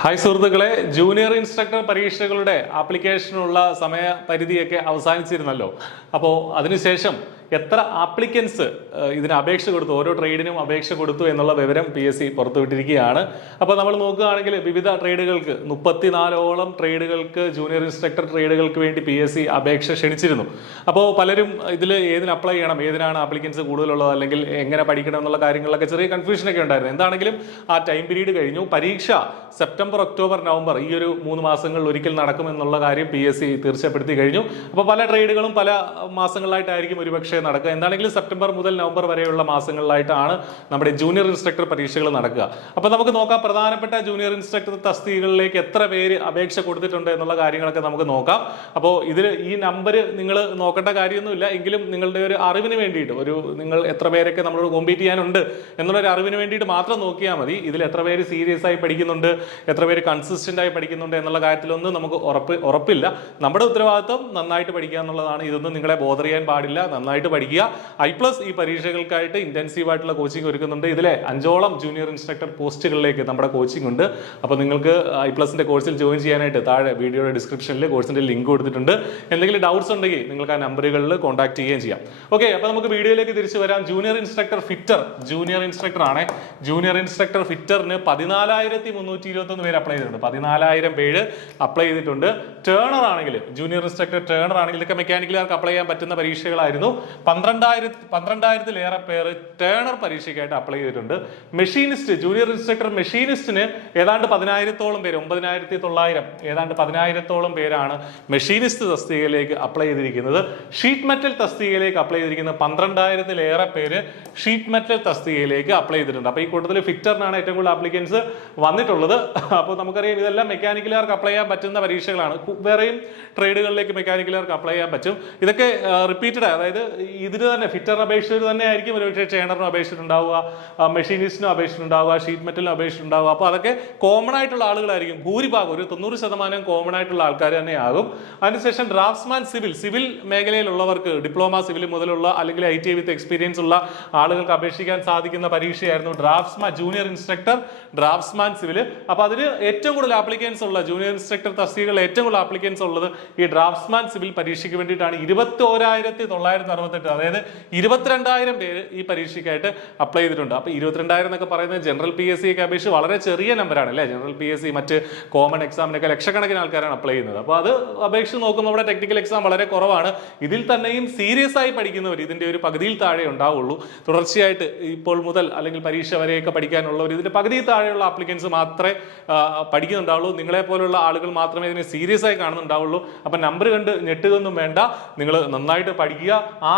Hi സുഹൃത്തുക്കളെ, junior instructor പരീക്ഷകളുടെ ആപ്ലിക്കേഷനുള്ള സമയപരിധിയൊക്കെ അവസാനിച്ചിരുന്നല്ലോ. അപ്പോൾ അതിനുശേഷം എത്ര ആപ്ലിക്കൻസ് ഇതിന് അപേക്ഷ കൊടുത്തു, ഓരോ ട്രേഡിനും അപേക്ഷ കൊടുത്തു എന്നുള്ള വിവരം PSC പുറത്തുവിട്ടിരിക്കുകയാണ്. അപ്പോൾ നമ്മൾ നോക്കുകയാണെങ്കിൽ വിവിധ ട്രേഡുകൾക്ക് 34ഓളം ട്രേഡുകൾക്ക്, ജൂനിയർ ഇൻസ്ട്രക്ടർ ട്രേഡുകൾക്ക് വേണ്ടി PSC അപേക്ഷ ക്ഷണിച്ചിരുന്നു. അപ്പോൾ പലരും ഇതിൽ ഏതിന് അപ്ലൈ ചെയ്യണം, ഏതിനാണ് ആപ്ലിക്കൻസ് കൂടുതലുള്ളത്, അല്ലെങ്കിൽ എങ്ങനെ പഠിക്കണം എന്നുള്ള കാര്യങ്ങളിലൊക്കെ ചെറിയ കൺഫ്യൂഷനൊക്കെ ഉണ്ടായിരുന്നു. എന്താണെങ്കിലും ആ ടൈം പീരീഡ് കഴിഞ്ഞു. പരീക്ഷ സെപ്റ്റംബർ, ഒക്ടോബർ, നവംബർ ഈ ഒരു 3 മാസങ്ങളിൽ ഒരിക്കൽ നടക്കുമെന്നുള്ള കാര്യം PSC തീർച്ചപ്പെടുത്തി കഴിഞ്ഞു. അപ്പോൾ പല ട്രേഡുകളും പല മാസങ്ങളിലായിട്ടായിരിക്കും ഒരുപക്ഷെ നടക്കുക. എന്താണെങ്കിലും സെപ്റ്റംബർ മുതൽ നവംബർ വരെയുള്ള മാസങ്ങളിലായിട്ടാണ് നമ്മുടെ ജൂനിയർ ഇൻസ്ട്രക്ടർ പരീക്ഷകൾ നടക്കുക. അപ്പോൾ നമുക്ക് നോക്കാം, പ്രധാനപ്പെട്ട ജൂനിയർ ഇൻസ്ട്രക്ടർ തസ്തികകളിലേക്ക് എത്ര പേര് അപേക്ഷ കൊടുത്തിട്ടുണ്ട് എന്നുള്ള കാര്യങ്ങളൊക്കെ നമുക്ക് നോക്കാം. അപ്പോൾ ഇതിൽ ഈ നമ്പർ നിങ്ങൾ നോക്കേണ്ട കാര്യമൊന്നുമില്ല, എങ്കിലും നിങ്ങളുടെ ഒരു അറിവിന് വേണ്ടിയിട്ട്, നിങ്ങൾ എത്ര പേരൊക്കെ നമ്മളോട് കോമ്പീറ്റ് ചെയ്യാനുണ്ട് എന്നുള്ളൊരു അറിവിന് വേണ്ടിയിട്ട് മാത്രം നോക്കിയാൽ മതി. ഇതിൽ എത്ര പേര് സീരിയസ് ആയി പഠിക്കുന്നുണ്ട്, എത്ര പേര് കൺസിസ്റ്റന്റ് ആയി പഠിക്കുന്നുണ്ട് എന്നുള്ള കാര്യത്തിലൊന്നും നമുക്ക് ഉറപ്പില്ല. നമ്മുടെ ഉത്തരവാദിത്വം നന്നായിട്ട് പഠിക്കുക എന്നുള്ളതാണ്. ഇതൊന്നും നിങ്ങളെ ബോധർ ചെയ്യാൻ പാടില്ല. നന്നായിട്ട് പഠിക്കുക. I+ ഈ പരീക്ഷകൾക്കായിട്ട് ഇന്റൻസീവ് ആയിട്ടുള്ള കോച്ചിങ് ഒരുക്കുന്നുണ്ട്. ഇതിലെ 5ഓളം ജൂനിയർ ഇൻസ്ട്രക്ടർ പോസ്റ്റുകളിലേക്ക് നമ്മുടെ കോച്ചിങ് ഉണ്ട്. അപ്പോൾ നിങ്ങൾക്ക് I+ന്റെ കോഴ്സിൽ ജോയിൻ ചെയ്യാനായിട്ട് താഴെ വീഡിയോയുടെ ഡിസ്ക്രിപ്ഷനിൽ കോഴ്സിന്റെ ലിങ്ക് കൊടുത്തിട്ടുണ്ട്. എന്തെങ്കിലും ഡൗട്ട്സ് ഉണ്ടെങ്കിൽ നിങ്ങൾക്ക് ആ നമ്പറുകളിൽ കോൺടാക്ട് ചെയ്യുകയും ചെയ്യാം. ഓക്കെ, അപ്പോൾ നമുക്ക് വീഡിയോയിലേക്ക് തിരിച്ചു വരാം. Junior instructor fitter, junior instructor ആണ്. ജൂനിയർ ഇൻസ്ട്രക്ടർ ഫിറ്ററിന് 14,321 പേര് അപ്ലൈ ചെയ്തിട്ടുണ്ട്. 14,000 പേര് അപ്ലൈ ചെയ്തിട്ടുണ്ട്. ടേണർ ആണെങ്കിൽ, ജൂനിയർ ഇൻസ്ട്രക്ടർ ടേണർ ആണെങ്കിൽ, ഇതൊക്കെ മെക്കാനിക്കലുകാർക്ക് അപ്ലൈ ചെയ്യാൻ പറ്റുന്ന പരീക്ഷകളായിരുന്നു. 12,000 പേര് ടേണർ പരീക്ഷയ്ക്കായിട്ട് അപ്ലൈ ചെയ്തിട്ടുണ്ട്. മെഷീനിസ്റ്റ്, ജൂനിയർ ഇൻസ്ട്രക്ടർ മെഷീനിസ്റ്റിന് ഏതാണ്ട് 10,000ഓളം പേര്, 9,900, ഏതാണ്ട് 10,000ഓളം പേരാണ് മെഷീനിസ്റ്റ് തസ്തികയിലേക്ക് അപ്ലൈ ചെയ്തിരിക്കുന്നത്. ഷീറ്റ് മെറ്റൽ തസ്തികയിലേക്ക് അപ്ലൈ ചെയ്തിരിക്കുന്നത് 12,000 പേര് ഷീറ്റ് മെറ്റൽ തസ്തികയിലേക്ക് അപ്ലൈ ചെയ്തിട്ടുണ്ട്. അപ്പോൾ ഈ കൂട്ടത്തിൽ ഫിറ്ററിനാണ് ഏറ്റവും കൂടുതൽ ആപ്ലിക്കൻസ് വന്നിട്ടുള്ളത്. അപ്പോൾ നമുക്കറിയാം, ഇതെല്ലാം മെക്കാനിക്കലുകാർക്ക് അപ്ലൈ ചെയ്യാൻ പറ്റുന്ന പരീക്ഷകളാണ്. വേറെയും ട്രേഡുകളിലേക്ക് മെക്കാനിക്കലുകാർക്ക് അപ്ലൈ ചെയ്യാൻ പറ്റും. ഇതൊക്കെ റിപ്പീറ്റഡ്, അതായത് ഇതിന് തന്നെ ഫിറ്ററിന് അപേക്ഷിച്ചത് തന്നെ ആയിരിക്കും ഒരുപക്ഷെ ടേണറിനും അപേക്ഷിച്ചിട്ടുണ്ടാവുക, മെഷീനിസ്റ്റിനും അപേക്ഷിച്ചിട്ടുണ്ടാവുക, ഷീറ്റ് മെറ്റലിനും അപേക്ഷിച്ചിട്ടുണ്ടാവുക. അപ്പോൾ അതൊക്കെ കോമൺ ആയിട്ടുള്ള ആളുകളായിരിക്കും. ഭൂരിഭാഗം, ഒരു 90% കോമൺ ആയിട്ടുള്ള ആൾക്കാർ തന്നെ ആകും. അതിനുശേഷം ഡ്രാഫ്റ്റ്സ്മാൻ സിവിൽ മേഖലയിലുള്ളവർക്ക്, ഡിപ്ലോമ സിവിൽ മുതലുള്ള അല്ലെങ്കിൽ ITI വിത്ത് എക്സ്പീരിയൻസ് ഉള്ള ആളുകൾക്ക് അപേക്ഷിക്കാൻ സാധിക്കുന്ന പരീക്ഷയായിരുന്നു draftsman, junior instructor draftsman civil. അപ്പോൾ അതിന് ഏറ്റവും കൂടുതൽ ആപ്ലിക്കൻസ് ഉള്ള, ജൂനിയർ ഇൻസ്ട്രക്ടർ തസ്തികകളിൽ ഏറ്റവും കൂടുതൽ ആപ്ലിക്കൻസ് ഉള്ളത് ഈ ഡ്രാഫ്റ്റ്സ്മാൻ സിവിൽ പരീക്ഷയ്ക്ക് വേണ്ടിയിട്ടാണ്. 21,968, അതായത് 22,000 പേര് ഈ പരീക്ഷയ്ക്കായിട്ട് അപ്ലൈ ചെയ്തിട്ടുണ്ട്. അപ്പോൾ 22,000 എന്നൊക്കെ പറയുന്നത് ജനറൽ PSC ഒക്കെ അപേക്ഷിച്ച് വളരെ ചെറിയ നമ്പറാണ് അല്ലേ. ജനറൽ PSC മറ്റ് കോമൺ എക്സാമിനൊക്കെ ലക്ഷക്കണക്കിന് ആൾക്കാരാണ് അപ്ലൈ ചെയ്യുന്നത്. അപ്പോൾ അത് അപേക്ഷിച്ച് നോക്കുമ്പോൾ നമ്മുടെ ടെക്നിക്കൽ എക്സാം വളരെ കുറവാണ്. ഇതിൽ തന്നെയും സീരിയസ് ആയി പഠിക്കുന്നവർ ഇതിന്റെ ഒരു പകുതിയിൽ താഴെ ഉണ്ടാവുള്ളൂ. തുടർച്ചയായിട്ട് ഇപ്പോൾ മുതൽ അല്ലെങ്കിൽ പരീക്ഷ വരെയൊക്കെ പഠിക്കാനുള്ളവർ ഇതിന്റെ പകുതിയിൽ താഴെയുള്ള ആപ്ലിക്കൻസ് മാത്രമേ പഠിക്കുന്നുണ്ടാവുള്ളൂ. നിങ്ങളെ പോലുള്ള ആളുകൾ മാത്രമേ ഇതിനെ സീരിയസ് ആയി കാണുന്നുണ്ടാവുള്ളൂ. അപ്പം നമ്പർ കണ്ട് ഞെട്ടുകയൊന്നും വേണ്ട, നിങ്ങൾ നന്നായിട്ട് പഠിക്കുക.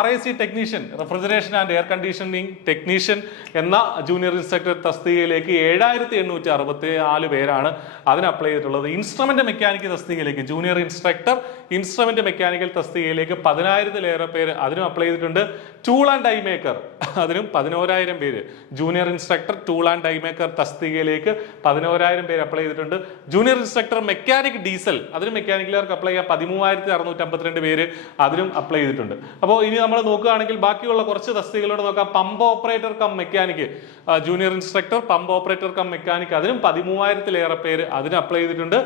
RAC technician, refrigeration and air conditioning technician എന്ന ജൂനിയർ ഇൻസ്ട്രക്ടർ തസ്തികയിലേക്ക് 7,864 പേരാണ് അതിന് അപ്ലൈ ചെയ്തിട്ടുള്ളത്. ഇൻസ്ട്രുമെന്റ് മെക്കാനിക് തസ്തികയിലേക്ക്, ജൂനിയർ ഇൻസ്ട്രക്ടർ ഇൻസ്ട്രുമെന്റ് മെക്കാനിക്കൽ തസ്തികയിലേക്ക് 10,000 പേര് അതിനും അപ്ലൈ ചെയ്തിട്ടുണ്ട്. ടൂൾ ആൻഡ് ഡൈ മേക്കർ, അതിനും 11,000 പേര്, junior instructor tool and die maker തസ്തികയിലേക്ക് 11,000 പേര് അപ്ലൈ ചെയ്തിട്ടുണ്ട്. ജൂനിയർ ഇൻസ്ട്രക്ടർ മെക്കാനിക് ഡീസൽ, അതിന് മെക്കാനിക്കലുകാർക്ക് അപ്ലൈ ചെയ്യാൻ 13,652 പേര് അതിനും അപ്ലൈ ചെയ്തിട്ടുണ്ട്. അപ്പോൾ ഇനി നമ്മൾ നോക്കുകയാണെങ്കിൽ ബാക്കിയുള്ള കുറച്ച് തസ്തികകളോട് നോക്കാം. Pump operator come mechanic, junior instructor pump operator come mechanic, അതിനും 13,000 പേര് അതിന് അപ്ലൈ ചെയ്തിട്ടുണ്ട്.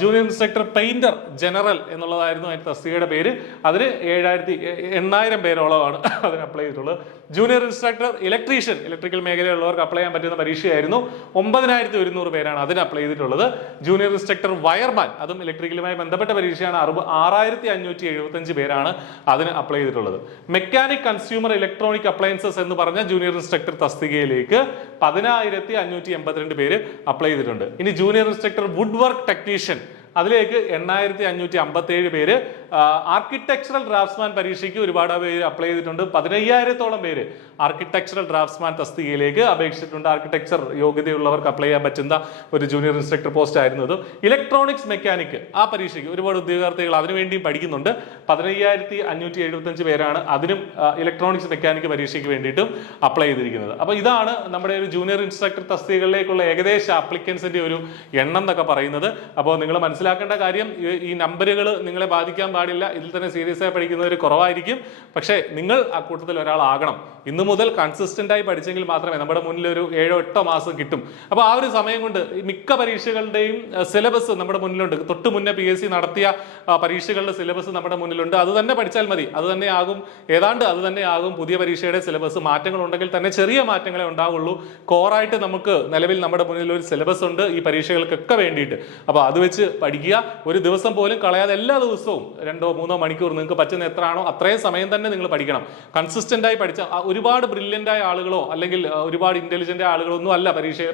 ജൂനിയർ ഇൻസ്ട്രക്ടർ പെയിന്റർ ജനറൽ എന്നുള്ളതായിരുന്നു അതിന്റെ തസ്തികയുടെ പേര്. അതിന് 8,000 പേരോളമാണ് അതിന് അപ്ലൈ ചെയ്തിട്ടുള്ളത്. ജൂനിയർ ഇൻസ്ട്രക്ടർ ഇലക്ട്രീഷ്യൻ, ഇലക്ട്രിക്കൽ മേഖലയിലുള്ളവർക്ക് അപ്ലൈ ചെയ്യാൻ പറ്റുന്ന പരീക്ഷയായിരുന്നു. 9,100 പേരാണ് അതിന് അപ്ലൈ ചെയ്തിട്ടുള്ളത്. ജൂനിയർ ഇൻസ്ട്രക്ടർ വയർമാൻ, അതും ഇലക്ട്രിക്കലുമായി ബന്ധപ്പെട്ട പരീക്ഷയാണ്. 6,575 പേരാണ് അതിന് അപ്ലൈ ചെയ്തിട്ടുള്ളത്. മെക്കാനിക് കൺസ്യൂമർ ഇലക്ട്രോണിക് അപ്ലയൻസസ് എന്ന് പറഞ്ഞ ജൂനിയർ ഇൻസ്ട്രക്ടർ തസ്തികയിലേക്ക് 10,582 പേര് അപ്ലൈ ചെയ്തിട്ടുണ്ട്. ഇനി junior instructor wood work technician, അതിലേക്ക് 8,557 പേര്. ആർക്കിടെക്ചറൽ ഡ്രാഫ്റ്റ്സ്മാൻ പരീക്ഷയ്ക്ക് ഒരുപാട് പേര് അപ്ലൈ ചെയ്തിട്ടുണ്ട്. 15,000ഓളം പേര് ആർക്കിടെക്ചറൽ ഡ്രാഫ്റ്റ്സ്മാൻ തസ്തികയിലേക്ക് അപേക്ഷിച്ചിട്ടുണ്ട്. ആർക്കിടെക്ചർ യോഗ്യതയുള്ളവർക്ക് അപ്ലൈ ചെയ്യാൻ പറ്റുന്ന ഒരു ജൂനിയർ ഇൻസ്ട്രക്ടർ പോസ്റ്റ് ആയിരുന്നു അത്. ഇലക്ട്രോണിക്സ് മെക്കാനിക്, ആ പരീക്ഷയ്ക്ക് ഒരുപാട് ഉദ്യോഗാർത്ഥികൾ അതിനുവേണ്ടിയും പഠിക്കുന്നുണ്ട്. 15,575 പേരാണ് അതിനും ഇലക്ട്രോണിക്സ് മെക്കാനിക് പരീക്ഷയ്ക്ക് വേണ്ടിയിട്ടും അപ്ലൈ ചെയ്തിരിക്കുന്നത്. അപ്പോൾ ഇതാണ് നമ്മുടെ ഒരു ജൂനിയർ ഇൻസ്ട്രക്ടർ തസ്തികകളിലേക്കുള്ള ഏകദേശ ആപ്ലിക്കൻസിന്റെ ഒരു എണ്ണം എന്നൊക്കെ പറയുന്നത്. അപ്പോൾ നിങ്ങൾ മനസ്സിലാക്കേണ്ട കാര്യം, ഈ നമ്പറുകൾ നിങ്ങളെ ബാധിക്കാൻ പാടില്ല. ഇതിൽ തന്നെ സീരിയസ് ആയി പഠിക്കുന്നവർ കുറവായിരിക്കും. പക്ഷേ നിങ്ങൾ ആ കൂട്ടത്തിൽ ഒരാളാകണം. ഇന്നു മുതൽ കൺസിസ്റ്റന്റ് ആയി പഠിച്ചെങ്കിൽ മാത്രമേ നമ്മുടെ മുന്നിൽ ഒരു 7-8 മാസം കിട്ടും. അപ്പോൾ ആ ഒരു സമയം കൊണ്ട് മിക്ക പരീക്ഷകളുടെയും സിലബസ് നമ്മുടെ മുന്നിലുണ്ട്. തൊട്ട് മുന്നേ PSC നടത്തിയ പരീക്ഷകളുടെ സിലബസ് നമ്മുടെ മുന്നിലുണ്ട്. അത് തന്നെ പഠിച്ചാൽ മതി. അത് തന്നെ ആകും, ഏതാണ്ട് അത് തന്നെ ആകും പുതിയ പരീക്ഷയുടെ സിലബസ്. മാറ്റങ്ങൾ ഉണ്ടെങ്കിൽ തന്നെ ചെറിയ മാറ്റങ്ങളെ ഉണ്ടാവുള്ളൂ. കോറായിട്ട് നമുക്ക് നിലവിൽ നമ്മുടെ മുന്നിൽ ഒരു സിലബസ് ഉണ്ട് ഈ പരീക്ഷകൾക്കൊക്കെ വേണ്ടിയിട്ട്. അപ്പോൾ അത് വെച്ച് പഠിക്കുക. ഒരു ദിവസം പോലും കളയാതെ എല്ലാ ദിവസവും 2-3 മണിക്കൂർ നിങ്ങൾക്ക് പറ്റുന്ന എത്രയാണോ അത്രയും സമയം തന്നെ നിങ്ങൾ പഠിക്കണം. കൺസിസ്റ്റന്റ് ആയി പഠിച്ച ഒരുപാട് ബ്രില്യൻ്റ് ആയ ആളുകളോ അല്ലെങ്കിൽ ഒരുപാട് ഇന്റലിജന്റ് ആളുകളോ ഒന്നും അല്ല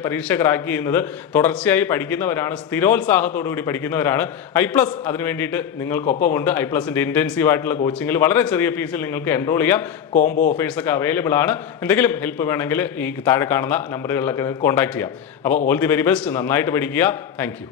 പരീക്ഷ ക്രാക്ക് ചെയ്യുന്നത്. തുടർച്ചയായി പഠിക്കുന്നവരാണ്, സ്ഥിരോത്സാഹത്തോടു കൂടി പഠിക്കുന്നവരാണ്. I+ അതിന് വേണ്ടിയിട്ട് നിങ്ങൾക്കൊപ്പമുണ്ട്. I+ന്റെ ഇന്റൻസീവ് ആയിട്ടുള്ള കോച്ചിങ്ങിൽ വളരെ ചെറിയ ഫീസിൽ നിങ്ങൾക്ക് എൻറോൾ ചെയ്യാം. കോംബോ ഓഫേഴ്സ് ഒക്കെ അവൈലബിൾ ആണ്. എന്തെങ്കിലും ഹെൽപ്പ് വേണമെങ്കിൽ ഈ താഴെ കാണുന്ന നമ്പറുകളിലൊക്കെ കോൺടാക്ട് ചെയ്യാം. അപ്പോൾ ഓൾ ദി വെരി ബെസ്റ്റ്. നന്നായിട്ട് പഠിക്കുക. Thank you.